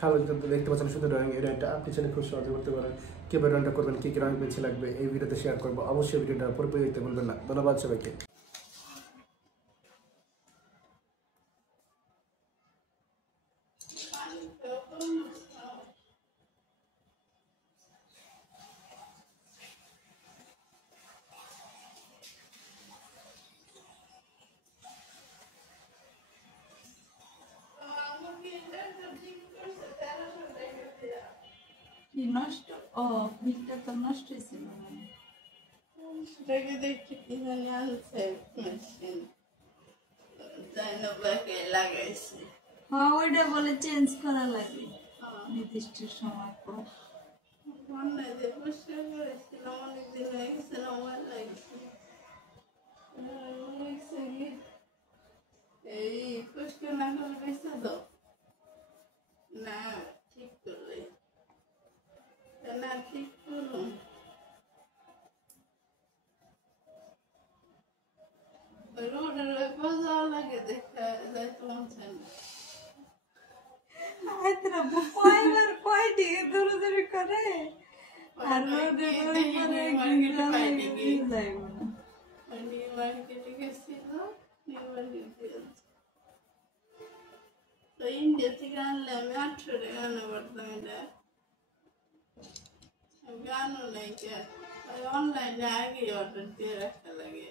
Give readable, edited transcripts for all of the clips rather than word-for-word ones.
ভালো দেখতে পাচ্ছেন শুধু ড্রয়িং। এই ড্রয়িংটা আপনি চাইলে খুব সহজে করতে পারেন। কীভাবে ড্রয়িংটা করবেন, কী কী রঙ পেন্সিল লাগবে এই ভিডিওতে শেয়ার করবো। অবশ্যই ভিডিওটা পুরোপুরি দেখতে ভুলবেন না। ধন্যবাদ সবাইকে। নষ্ট ও মিটটা তো নষ্ট হয়েছিল সেটাকে দেখতে কি জানি আনছে মেশিন জাইনবাকে লাগাইছে। হ্যাঁ ওইটা বলে চেঞ্জ করা লাগে নির্দিষ্ট সময় পর। মনে যে পরিষ্কার করেছিলাম অনেকদিন হয়ে গেছে আমার লাগছে এই পরিষ্কার না করলে বেঁচে তো না ঠিক করলে না ঠিক করুন রোডের ওই বাজার লাগে দেখা যায় তোমার কয়বার কয় দিকে দৌড়াদৌড়ি করে আর রোডের মার্কেটে গেছিল তো ইন্ডিয়া থেকে আনলে আমি 800 টাকা আনা পারতাম। এটা গানও নাই অনলাইনে আগে অর্ডার দিয়ে রাখা লাগে।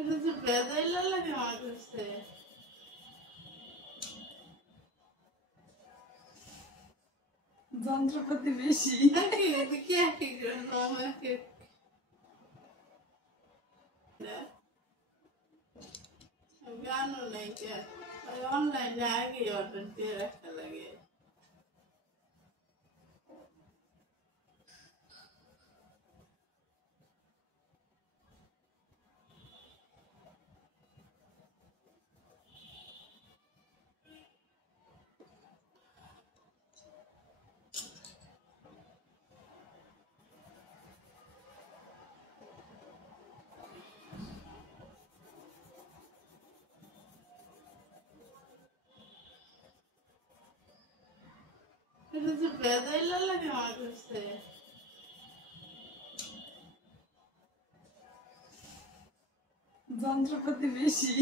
এটা তো বেজাইলা লাগে আমার কাছে। যন্ত্রপাতি বেশি গানও নাই অনলাইনে আগে অর্ডার দিয়ে রাখা লাগে। এটা তো বেজাইলা লাগে আমার কাছে। যন্ত্রপাতি বেশি